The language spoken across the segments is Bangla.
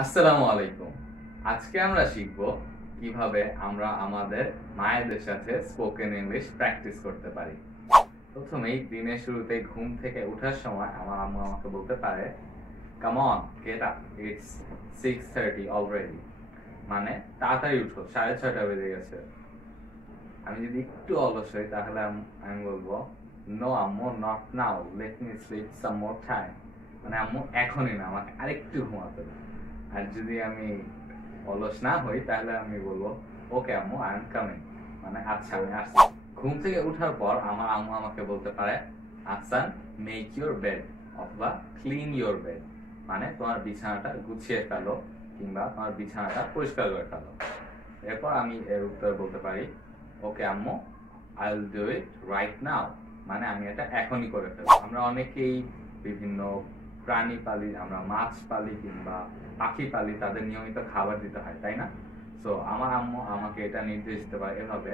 আসসালামু আলাইকুম। আজকে আমরা শিখব কিভাবে আমরা আমাদের মায়েদের সাথে স্পোকেন ইংলিশ প্র্যাকটিস করতে পারি। প্রথমেই দিনের শুরুতে ঘুম থেকে ওঠার সময় আমার আম্মু আমাকে বলতে পারে, come on get up, it's 6:30 already. মানে তাড়াতাড়ি উঠো, 6:30 বেজে গেছে। আমি যদি একটু অলস হই তাহলে আমি বলবো, নো আম্মু, not now, let me slip some more time. মানে আম্মু এখনই না, আমাকে আরেকটু ঘুমাতে দাও। আর যদি আমি অলস না হই তাহলে আমি বলবো, ওকে আম্মু, আই এম কামিং। মানে আচ্ছা, আমি আসছি। ঘুম থেকে ওঠার পর আমার আম্মু আমাকে বলতে পারে, আহসান মেক ইউর বেড অথবা ক্লিন ইউর বেড। মানে তোমার বিছানাটা গুছিয়ে ফেলো কিংবা তোমার বিছানাটা পরিষ্কার করে ফেলো। এরপর আমি এর উত্তর বলতে পারি, ওকে আম্মু, I will do it right now. মানে আমি এটা এখনই করে ফেলবো। আমরা অনেকেই বিভিন্ন প্রাণী পালি, আমরা মাছ পালি কিংবা পাখি পালি, তাদের নিয়মিত খাবার দিতে হয়, তাই না? সো আমার আম্মু আমাকে এটা নির্দেশ দিতে পারে এভাবে,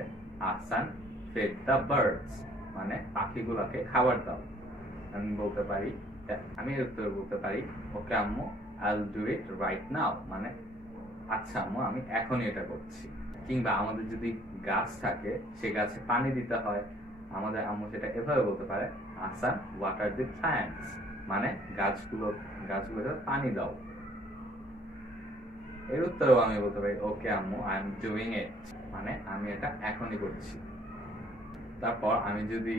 আহসান ফিড দ্য বার্ডস। মানে পাখিগুলোকে খাবার দাও। আমি বলতে পারি, আমি এর উত্তরে বলতে পারি, ওকে আম্মু, I will do it right now. মানে আচ্ছা আম্মু, আমি এখনই এটা করছি। কিংবা আমাদের যদি গাছ থাকে, সে গাছে পানি দিতে হয়, আমাদের আম্মু সেটা এভাবে বলতে পারে, আহসান ওয়াটার দি প্ল্যান্টস। মানে গাছগুলোতে পানি দাও। এর উত্তরেও আমি বলতে পারি, ওকে আম্মু, আই এম ডুইং ইট। মানে আমি এটা এখনই করছি। তারপর আমি যদি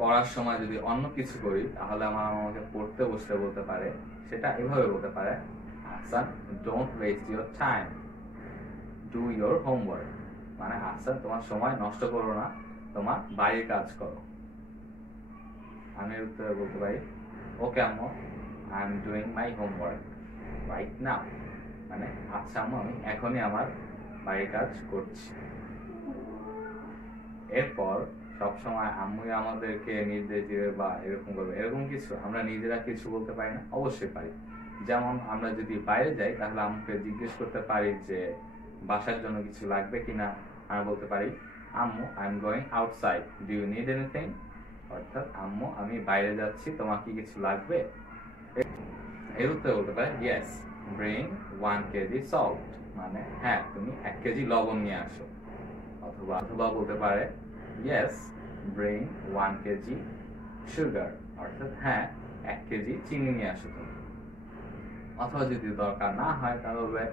পড়ার সময় যদি অন্য কিছু করি, তাহলে আমার আমাকে পড়তে বসতে বলতে পারে, সেটা এভাবে বলতে পারে, Ahsan don't waste your time, do your homework. মানে আহসান তোমার সময় নষ্ট করো না, তোমার বাড়ির কাজ করো। আমি এর উত্তরে বলতে পারি, ওকে আম্মু, I am doing my homework right now. মানে আচ্ছা আম্মু, আমি এখনই আমার বাড়ির কাজ করছি। এরপর সবসময় আম্মুই আমাদেরকে নির্দেশ দিবে বা এরকম করবে, এরকম কিছু আমরা নিজেরা কিছু বলতে পারি না? অবশ্যই পারি। যেমন আমরা যদি বাইরে যাই তাহলে আম্মুকে জিজ্ঞেস করতে পারি যে বাসার জন্য কিছু লাগবে কিনা। আমি বলতে পারি, আম্মু, I am going outside, do you need anything? অর্থাৎ আম্মু, আমি বাইরে যাচ্ছি, তোমার কি কিছু লাগবে? এর উত্তরে বলতে পারে, ইয়েস ব্রিং 1 কেজি সল্ট। মানে হ্যাঁ, তুমি 1 কেজি লবণ নিয়ে আসো। অথবা বলতে পারে, ইয়েস ব্রিং 1 কেজি সুগার। অর্থাৎ হ্যাঁ, 1 কেজি চিনি নিয়ে আসো তুমি। অথবা যদি দরকার না হয় তাহলে বলবে,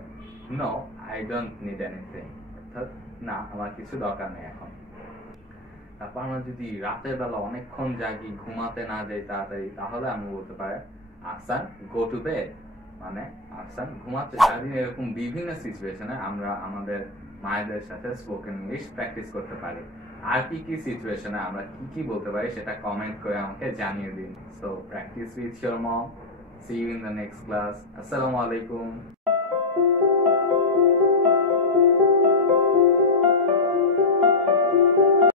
no I don't need anything. অর্থাৎ না, আমার কিছু দরকার নেই এখন। তারপর আমরা যদি রাতের বেলা অনেকক্ষণ জাগি, ঘুমাতে না যাই তাড়াতাড়ি, তাহলে আমি বলতে পারি, আহসান গো টু বেড। মানে আহসান ঘুমাতে। সারাদিন এরকম বিভিন্ন সিচুয়েশনে আমরা আমাদের মায়েদের সাথে স্পোকেন ইংলিশ প্র্যাকটিস করতে পারি। আর কি কি সিচুয়েশনে আমরা কি বলতে পারি সেটা কমেন্ট করে আমাকে জানিয়ে দিন। So practice with your mom. See you in the next class. আসসালামু আলাইকুম।